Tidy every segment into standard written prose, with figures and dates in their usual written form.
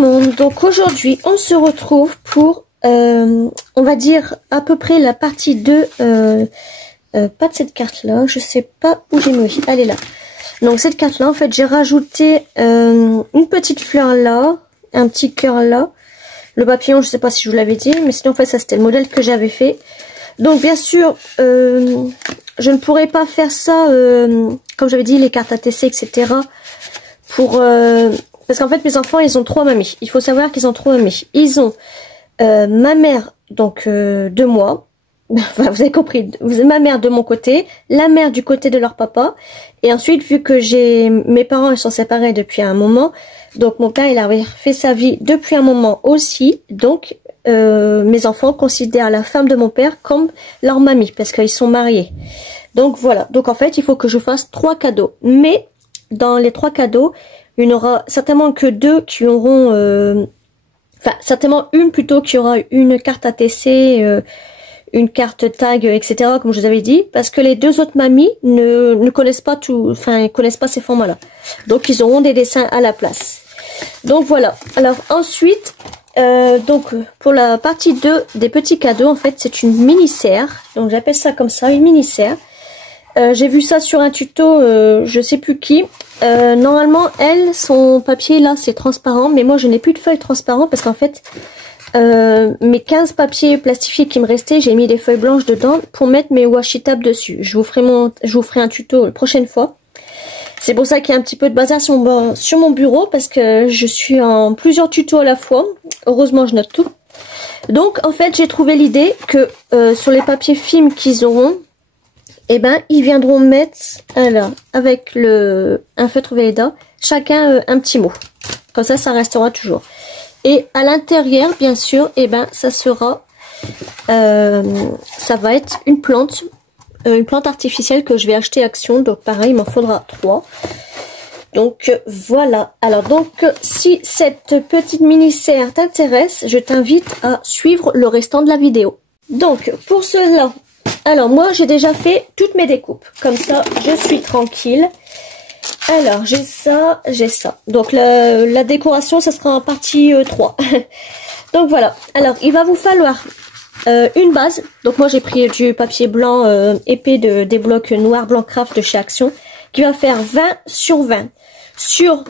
monde, donc aujourd'hui on se retrouve pour, on va dire à peu près la partie 2, pas de cette carte là, je sais pas où j'ai mis, elle est là. Donc cette carte là en fait j'ai rajouté une petite fleur là, un petit cœur là, le papillon je sais pas si je vous l'avais dit, mais sinon en fait ça c'était le modèle que j'avais fait. Donc bien sûr je ne pourrais pas faire ça comme j'avais dit, les cartes ATC etc. pour parce qu'en fait mes enfants ils ont 3 mamies. Il faut savoir qu'ils ont 3 mamies. Ils ont ma mère donc de moi, enfin, vous avez compris, ma mère de mon côté, la mère du côté de leur papa, et ensuite vu que mes parents ils sont séparés depuis un moment, donc mon père il avait fait sa vie depuis un moment aussi, donc mes enfants considèrent la femme de mon père comme leur mamie parce qu'ils sont mariés. Donc voilà, donc en fait il faut que je fasse 3 cadeaux, mais dans les 3 cadeaux il n'y en aura certainement que 2 qui auront enfin certainement une plutôt qui aura une carte ATC, une carte tag, etc. comme je vous avais dit, parce que les 2 autres mamies ne connaissent pas tout, enfin ils connaissent pas ces formats là, donc ils auront des dessins à la place. Donc voilà. Alors ensuite donc pour la partie 2 des petits cadeaux, en fait c'est une mini serre, donc j'appelle ça comme ça, une mini serre. J'ai vu ça sur un tuto, je sais plus qui. Normalement elle, son papier là c'est transparent, mais moi je n'ai plus de feuilles transparentes parce qu'en fait mes 15 papiers plastifiés qui me restaient, j'ai mis des feuilles blanches dedans pour mettre mes washi tape dessus. Je vous ferai un tuto la prochaine fois. C'est pour ça qu'il y a un petit peu de bazar sur mon bureau, parce que je suis en plusieurs tutos à la fois. Heureusement je note tout. Donc en fait j'ai trouvé l'idée que sur les papiers films qu'ils auront, eh ben ils viendront mettre alors avec un feutre Velleda chacun un petit mot. Comme ça restera toujours. Et à l'intérieur, bien sûr, eh ben, ça sera, ça va être une plante artificielle que je vais acheter Action. Donc pareil, il m'en faudra 3. Donc voilà. Alors donc, si cette petite mini-serre t'intéresse, je t'invite à suivre le restant de la vidéo. Donc pour cela, alors moi j'ai déjà fait toutes mes découpes. Comme ça, je suis tranquille. Alors, j'ai ça. Donc, la décoration, ça sera en partie 3. Donc, voilà. Alors, il va vous falloir une base. Donc, moi, j'ai pris du papier blanc épais des blocs noir blanc craft de chez Action, qui va faire 20 sur 20. Sur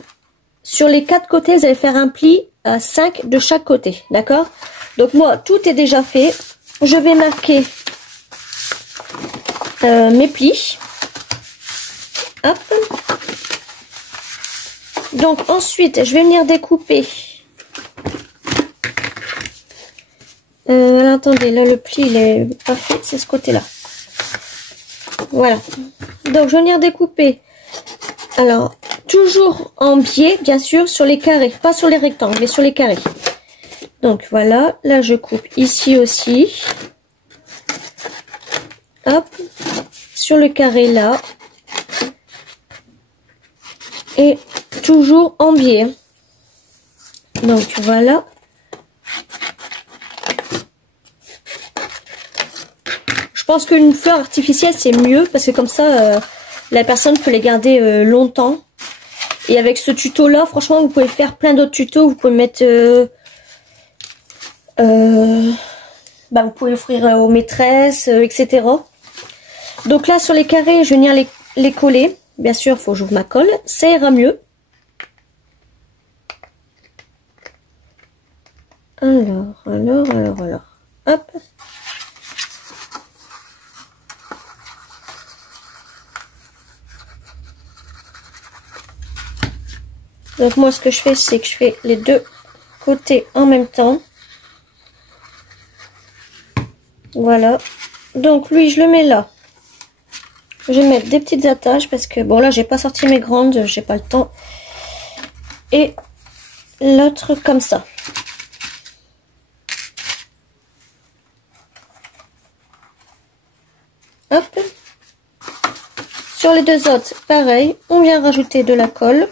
les 4 côtés, vous allez faire un pli à 5 de chaque côté. D'accord? Donc, moi, tout est déjà fait. Je vais marquer mes plis. Hop. Donc ensuite, je vais venir découper. Alors, attendez, là le pli il est pas fait, c'est ce côté-là. Voilà. Donc je vais venir découper. Alors, toujours en biais, bien sûr, sur les carrés, pas sur les rectangles, mais sur les carrés. Donc voilà, là je coupe ici aussi. Hop, sur le carré là. Et toujours en biais. Donc voilà. Je pense qu'une fleur artificielle c'est mieux parce que comme ça la personne peut les garder longtemps. Et avec ce tuto là, franchement vous pouvez faire plein d'autres tutos. Vous pouvez mettre vous pouvez offrir aux maîtresses, etc. Donc là sur les carrés, je vais venir les coller. Bien sûr, il faut que j'ouvre ma colle, ça ira mieux. Alors. Hop. Donc moi, ce que je fais, c'est que je fais les 2 côtés en même temps. Voilà. Donc lui, je le mets là. Je vais mettre des petites attaches parce que bon là j'ai pas sorti mes grandes, j'ai pas le temps. Et l'autre comme ça. Hop. Sur les 2 autres, pareil, on vient rajouter de la colle.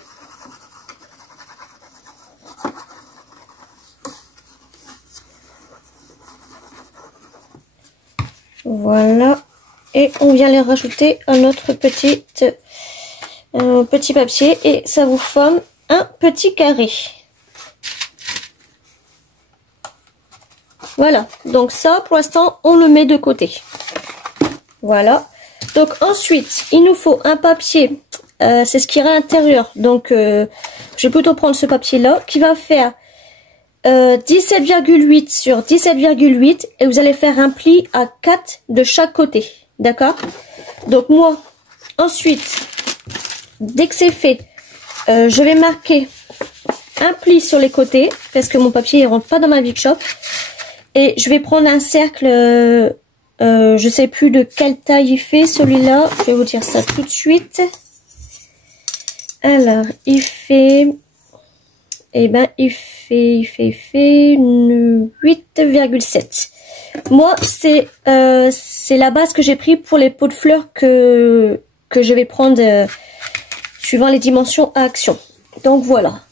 Voilà. Et on vient les rajouter à notre petit papier et ça vous forme un petit carré. Voilà, donc ça pour l'instant on le met de côté. Voilà, donc ensuite il nous faut un papier, c'est ce qui est à l'intérieur, donc je vais plutôt prendre ce papier là qui va faire 17,8 sur 17,8 et vous allez faire un pli à 4 de chaque côté, d'accord? Donc moi ensuite dès que c'est fait, je vais marquer un pli sur les côtés parce que mon papier il rentre pas dans ma Big Shop. Et je vais prendre un cercle, je sais plus de quelle taille il fait celui-là. Je vais vous dire ça tout de suite. Alors, il fait, il fait 8,7. Moi, c'est la base que j'ai pris pour les pots de fleurs que je vais prendre suivant les dimensions à action. Donc voilà.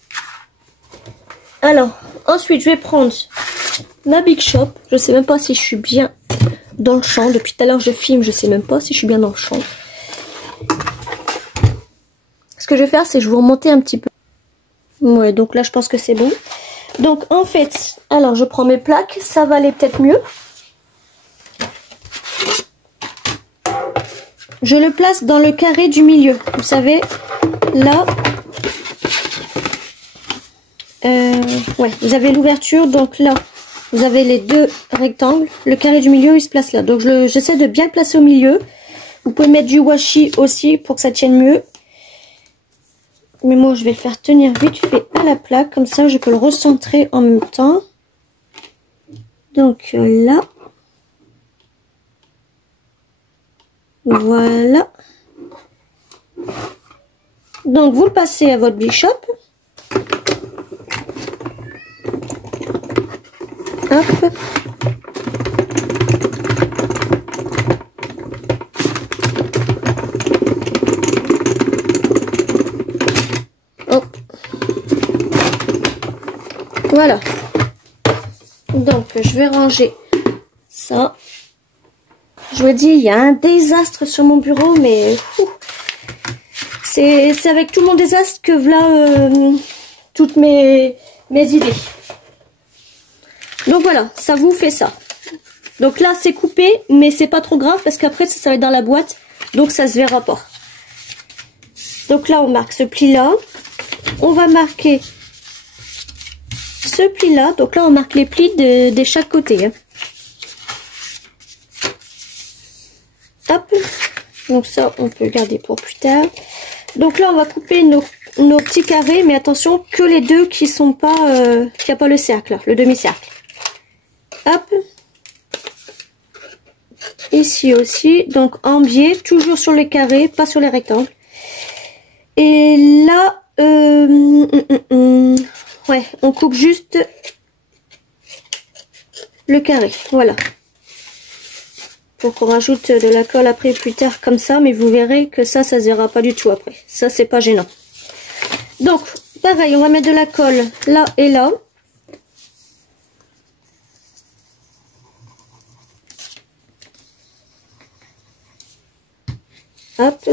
Alors, ensuite, je vais prendre ma Big Shop. Je sais même pas si je suis bien dans le champ. Depuis tout à l'heure, je filme. Je sais même pas si je suis bien dans le champ. Ce que je vais faire, c'est que je vais vous remonter un petit peu. Ouais, donc là, je pense que c'est bon. Donc, en fait, alors, je prends mes plaques. Ça va aller peut-être mieux. Je le place dans le carré du milieu. Vous savez, là... ouais, vous avez l'ouverture. Donc là... Vous avez les deux rectangles. Le carré du milieu, il se place là. Donc, j'essaie de bien le placer au milieu. Vous pouvez mettre du washi aussi pour que ça tienne mieux. Mais moi, je vais le faire tenir vite fait à la plaque. Comme ça, je peux le recentrer en même temps. Donc, là. Voilà. Donc, vous le passez à votre Big Shop. Hop. Hop. Voilà. Donc, je vais ranger ça. Je vous dis, il y a un désastre sur mon bureau, mais c'est avec tout mon désastre que voilà toutes mes idées. Donc voilà, ça vous fait ça. Donc là, c'est coupé, mais c'est pas trop grave parce qu'après, ça va être dans la boîte. Donc ça se verra pas. Donc là, on marque ce pli-là. On va marquer ce pli-là. Donc là, on marque les plis de chaque côté. Hein. Hop. Donc ça, on peut le garder pour plus tard. Donc là, on va couper nos petits carrés. Mais attention, que les deux qui sont pas... qui a pas le cercle, là, le demi-cercle. Hop. Ici aussi, donc en biais, toujours sur les carrés, pas sur les rectangles. Et là, ouais, on coupe juste le carré, voilà. Pour qu'on rajoute de la colle après plus tard comme ça, mais vous verrez que ça se verra pas du tout après. Ça, c'est pas gênant. Donc, pareil, on va mettre de la colle là et là. Hop.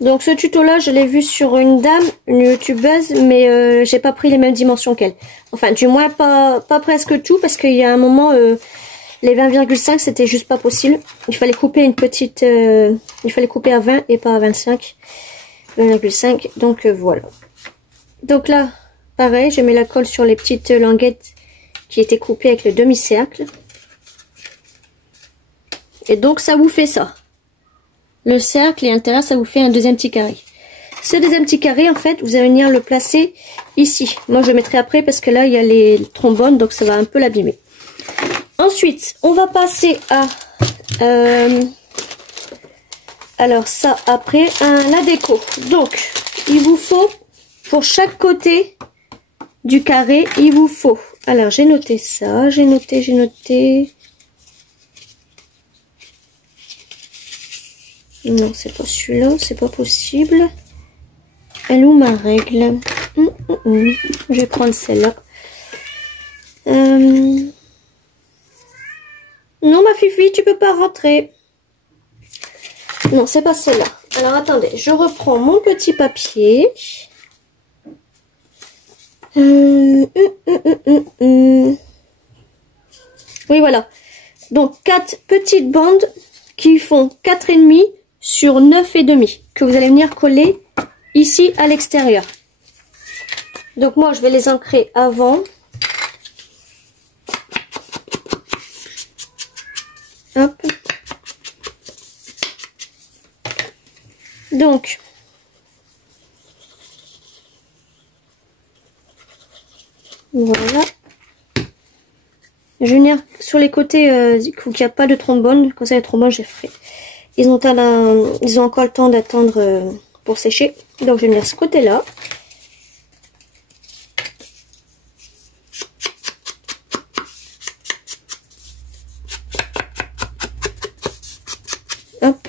Donc ce tuto là, je l'ai vu sur une dame, une youtubeuse, mais j'ai pas pris les mêmes dimensions qu'elle. Enfin, du moins pas presque tout, parce qu'il y a un moment, les 20,5 c'était juste pas possible. Il fallait couper une petite, il fallait couper à 20 et pas à 25. 20,5, donc voilà. Donc là, pareil, je mets la colle sur les petites languettes qui étaient coupées avec le demi-cercle. Et donc ça vous fait ça. Le cercle et à l'intérieur, ça vous fait un deuxième petit carré. Ce deuxième petit carré, en fait, vous allez venir le placer ici. Moi, je le mettrai après parce que là, il y a les trombones, donc ça va un peu l'abîmer. Ensuite, on va passer à... alors ça, après, la déco. Donc, il vous faut, pour chaque côté du carré, il vous faut... Alors, j'ai noté ça, j'ai noté... Non, c'est pas celui-là, c'est pas possible. Elle est où ma règle? Je vais prendre celle-là. Non, ma Fifi, tu peux pas rentrer. Non, c'est pas celle-là. Alors, attendez, je reprends mon petit papier. Oui, voilà. Donc, 4 petites bandes qui font 4,5 sur 9,5 que vous allez venir coller ici à l'extérieur. Donc, moi, je vais les ancrer avant. Hop. Donc, voilà. Je vais venir sur les côtés où il n'y a pas de trombone. Comme ça, les trombones, je les ferai. Ils ont encore le temps d'attendre pour sécher. Donc, je vais venir ce côté-là. Hop.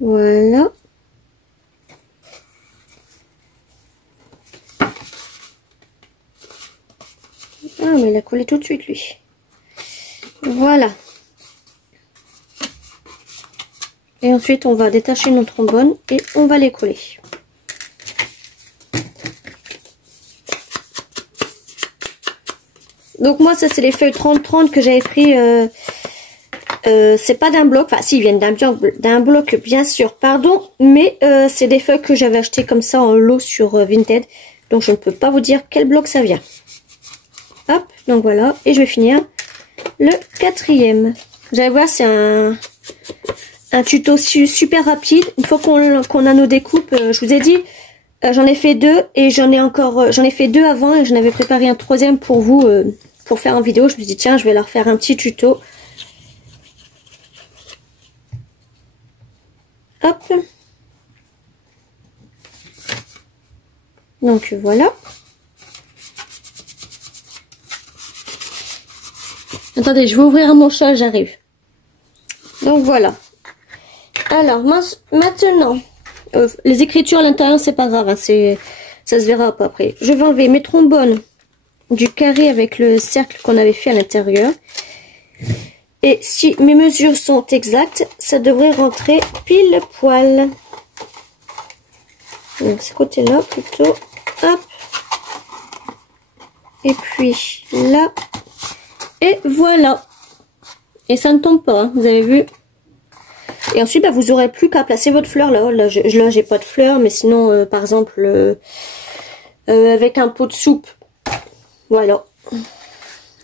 Voilà. Ah, mais il a collé tout de suite, lui. Voilà. Et ensuite, on va détacher nos trombones et on va les coller. Donc moi, ça, c'est les feuilles 30-30 que j'avais pris. C'est pas d'un bloc. Enfin, si, ils viennent d'un bloc, bien sûr, pardon. Mais c'est des feuilles que j'avais achetées comme ça en lot sur Vinted. Donc, je ne peux pas vous dire quel bloc ça vient. Hop, donc voilà. Et je vais finir le 4e. Vous allez voir, c'est un tuto super rapide. Une fois qu'on a nos découpes, je vous ai dit, j'en ai fait 2 et j'en ai fait 2 avant et j'en avais préparé un 3e pour vous, pour faire en vidéo. Je me suis dit, tiens, je vais leur faire un petit tuto. Hop. Donc voilà. Attendez, je vais ouvrir mon chat, j'arrive. Donc voilà. Alors, maintenant, les écritures à l'intérieur, c'est pas grave, hein, ça se verra pas après. Je vais enlever mes trombones du carré avec le cercle qu'on avait fait à l'intérieur. Et si mes mesures sont exactes, ça devrait rentrer pile poil. Donc, ce côté-là, plutôt. Hop. Et puis, là. Et voilà. Et ça ne tombe pas, hein, vous avez vu. Et ensuite, bah, vous aurez plus qu'à placer votre fleur là. Là, j'ai pas de fleur, mais sinon, par exemple, avec un pot de soupe, voilà,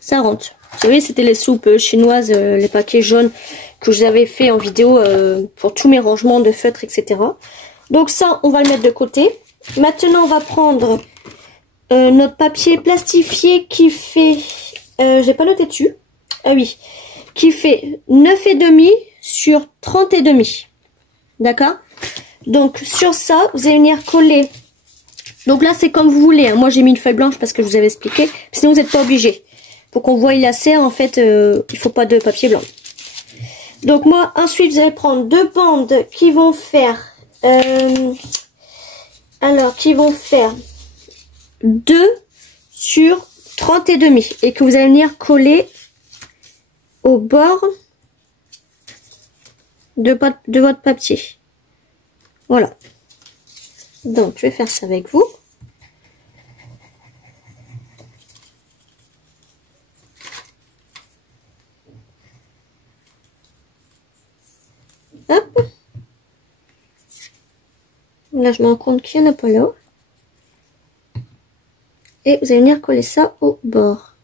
ça rentre. Vous savez, c'était les soupes chinoises, les paquets jaunes que je vous avais fait en vidéo pour tous mes rangements de feutres, etc. Donc ça, on va le mettre de côté. Maintenant, on va prendre notre papier plastifié qui fait, j'ai pas noté dessus, ah oui, qui fait 9,5 sur 30,5. D'accord? Donc sur ça, vous allez venir coller. Donc là, c'est comme vous voulez, hein. Moi, j'ai mis une feuille blanche parce que je vous avais expliqué. Sinon, vous n'êtes pas obligé. Pour qu'on voie la serre, en fait, il faut pas de papier blanc. Donc moi, ensuite, vous allez prendre 2 bandes qui vont faire... qui vont faire 2 sur 30,5. Et que vous allez venir coller au bord de votre papier. Voilà. Donc, je vais faire ça avec vous. Hop. Là, je me rends compte qu'il n'y en a pas là. Et vous allez venir coller ça au bord.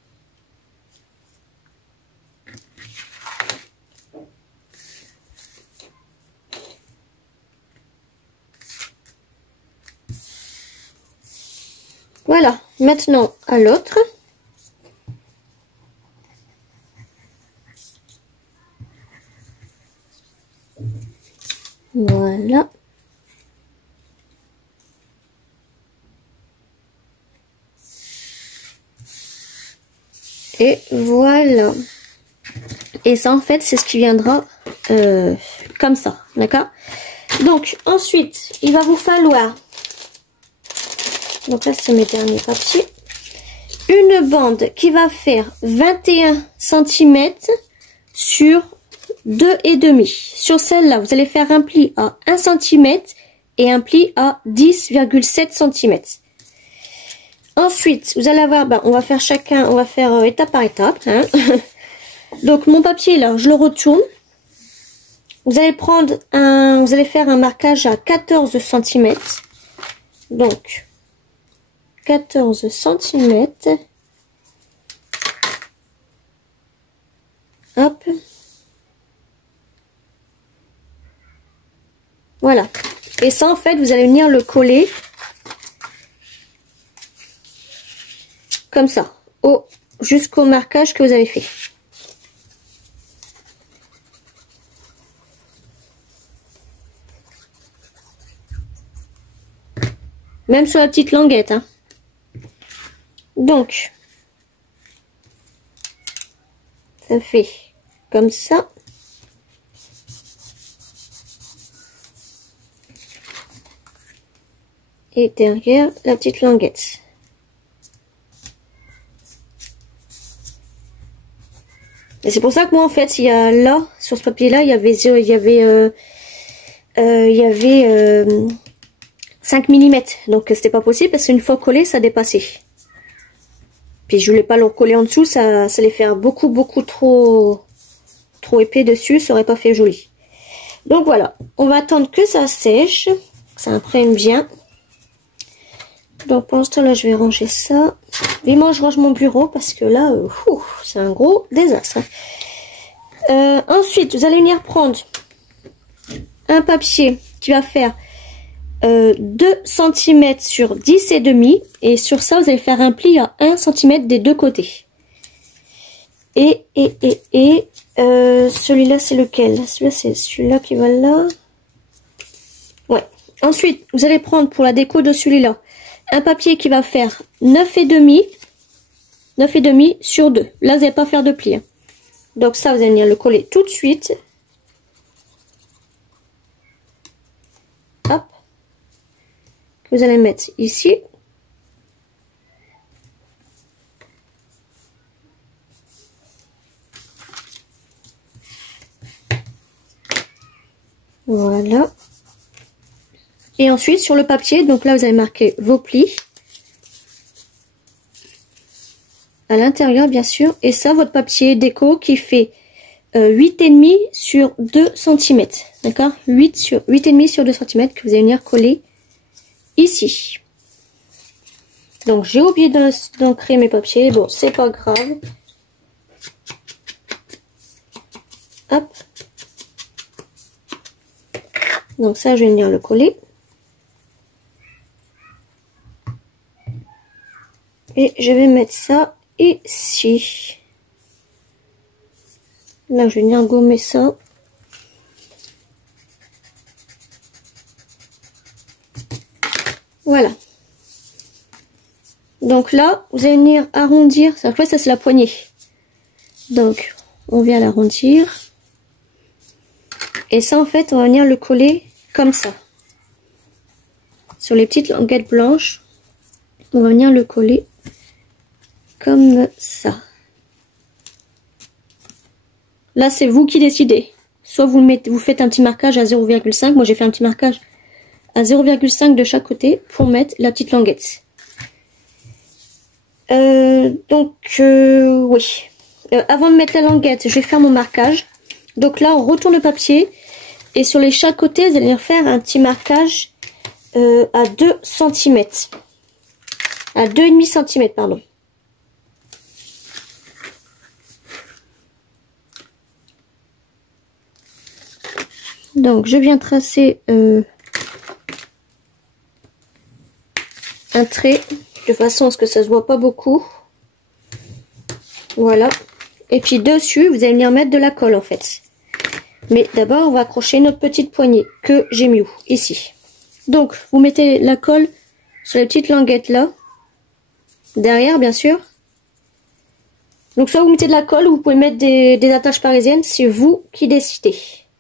Voilà. Maintenant, à l'autre. Voilà. Et voilà. Et ça, en fait, c'est ce qui viendra comme ça. D'accord? Donc, ensuite, il va vous falloir... Donc là, c'est mes derniers papiers. une bande qui va faire 21 cm sur 2,5. Sur celle-là, vous allez faire un pli à 1 cm et un pli à 10,7 cm. Ensuite, vous allez avoir, on va faire chacun, on va faire étape par étape. Hein. Donc mon papier là, je le retourne. Vous allez prendre vous allez faire un marquage à 14 cm. Donc 14 cm. Hop. Voilà. Et ça, en fait, vous allez venir le coller comme ça, jusqu'au marquage que vous avez fait. Même sur la petite languette. Hein. Donc, ça fait comme ça. Et derrière la petite languette. Et c'est pour ça que moi en fait, il y a là, sur ce papier là, il y avait 5 mm. Donc c'était pas possible parce qu'une fois collé, ça dépassait. Puis je voulais pas le recoller en dessous, ça allait faire beaucoup trop épais dessus, ça aurait pas fait joli. Donc voilà, on va attendre que ça sèche, que ça imprègne bien. Donc pour l'instant là je vais ranger ça. Vivement je range mon bureau parce que là c'est un gros désastre. Ensuite vous allez venir prendre un papier qui va faire 2 cm sur 10,5 et sur ça vous allez faire un pli à 1 cm des deux côtés. Et celui-là c'est lequel? Celui-là c'est celui-là qui va là. Ouais. Ensuite vous allez prendre pour la déco de celui-là un papier qui va faire 9,5 sur 2. Là, vous n'allez pas faire de pli. Hein. Donc ça, vous allez venir le coller tout de suite. Hop. Vous allez mettre ici. Voilà. Et ensuite, sur le papier, donc là, vous allez marquer vos plis. À l'intérieur, bien sûr. Et ça, votre papier déco qui fait 8,5 sur 2 cm. D'accord, 8,5 sur 2 cm que vous allez venir coller ici. Donc, j'ai oublié d'ancrer mes papiers. Bon, c'est pas grave. Hop. Donc ça, je vais venir le coller. Et je vais mettre ça ici. Là, je vais venir gommer ça. Voilà. Donc là, vous allez venir arrondir. Après, ça c'est la poignée. Donc, on vient l'arrondir. Et ça, en fait, on va venir le coller comme ça. Sur les petites languettes blanches, on va venir le coller comme ça. Là, c'est vous qui décidez. Soit vous faites un petit marquage à 0,5. Moi, j'ai fait un petit marquage à 0,5 de chaque côté pour mettre la petite languette. Oui. Avant de mettre la languette, je vais faire mon marquage. Donc là, on retourne le papier. Et sur les chaque côté, vous allez faire un petit marquage à 2 cm. À 2,5 cm, pardon. Donc, je viens tracer un trait de façon à ce que ça se voit pas beaucoup. Voilà. Et puis dessus, vous allez venir mettre de la colle en fait. Mais d'abord, on va accrocher notre petite poignée que j'ai mis où? Ici. Donc, vous mettez la colle sur les petites languettes là. Derrière, bien sûr. Donc, soit vous mettez de la colle ou vous pouvez mettre des attaches parisiennes. C'est vous qui décidez.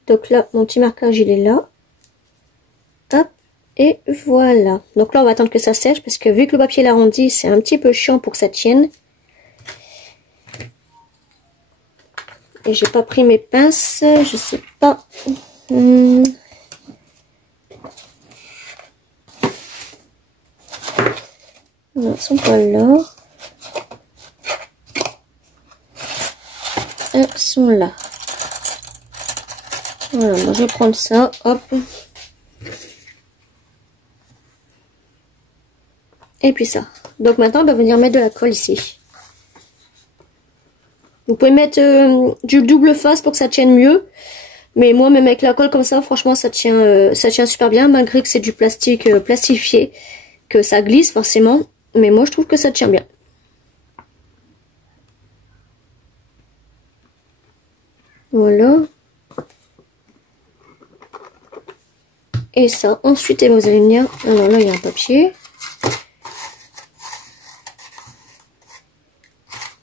Donc là, mon petit marquage, il est là. Hop. Et voilà. Donc là, on va attendre que ça sèche parce que vu que le papier est arrondi, c'est un petit peu chiant pour que ça tienne. Et j'ai pas pris mes pinces, je sais pas. Non, elles sont pas là. Elles sont là. Voilà, moi je vais prendre ça, hop. Et puis ça. Donc maintenant, on va venir mettre de la colle ici. Vous pouvez mettre du double face pour que ça tienne mieux. Mais moi, même avec la colle comme ça, franchement, ça tient super bien. Malgré que c'est du plastique plastifié, que ça glisse forcément. Mais moi, je trouve que ça tient bien. Voilà. Et ça, ensuite, vous allez venir... Alors là, il y a un papier.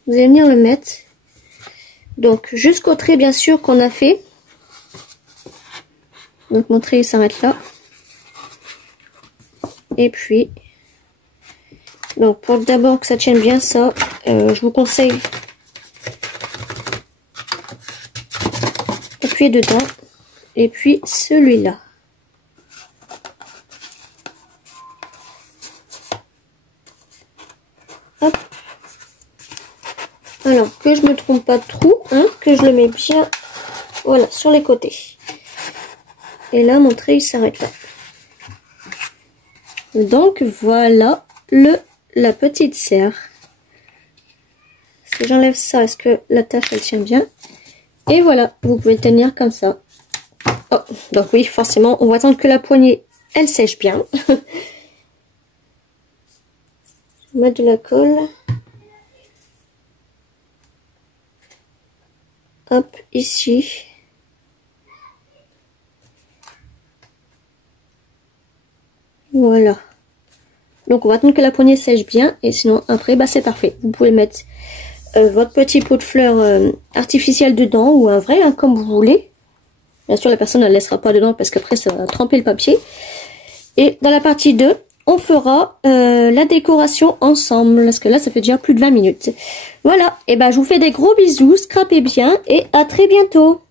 Vous allez venir le mettre. Donc, jusqu'au trait, bien sûr, qu'on a fait. Donc, mon trait, il s'arrête là. Et puis... Donc, pour d'abord que ça tienne bien ça, je vous conseille d'appuyer dedans. Et puis, celui-là. Hop. Alors, que je me trompe pas trop, hein, que je le mets bien, voilà, sur les côtés. Et là, mon trait, il s'arrête là. Donc, voilà la petite serre. Si j'enlève ça, est-ce que la tâche, elle tient bien? Et voilà, vous pouvez le tenir comme ça. Oh, donc oui, forcément, on va attendre que la poignée, elle sèche bien. Je vais mettre de la colle. Hop, ici. Voilà. Donc on va attendre que la poignée sèche bien et sinon après bah c'est parfait. Vous pouvez mettre votre petit pot de fleurs artificiel dedans ou un vrai, hein, comme vous voulez. Bien sûr la personne ne le laissera pas dedans parce qu'après ça va tremper le papier. Et dans la partie 2, on fera la décoration ensemble parce que là ça fait déjà plus de 20 minutes. Voilà, et ben je vous fais des gros bisous, scrapez bien et à très bientôt.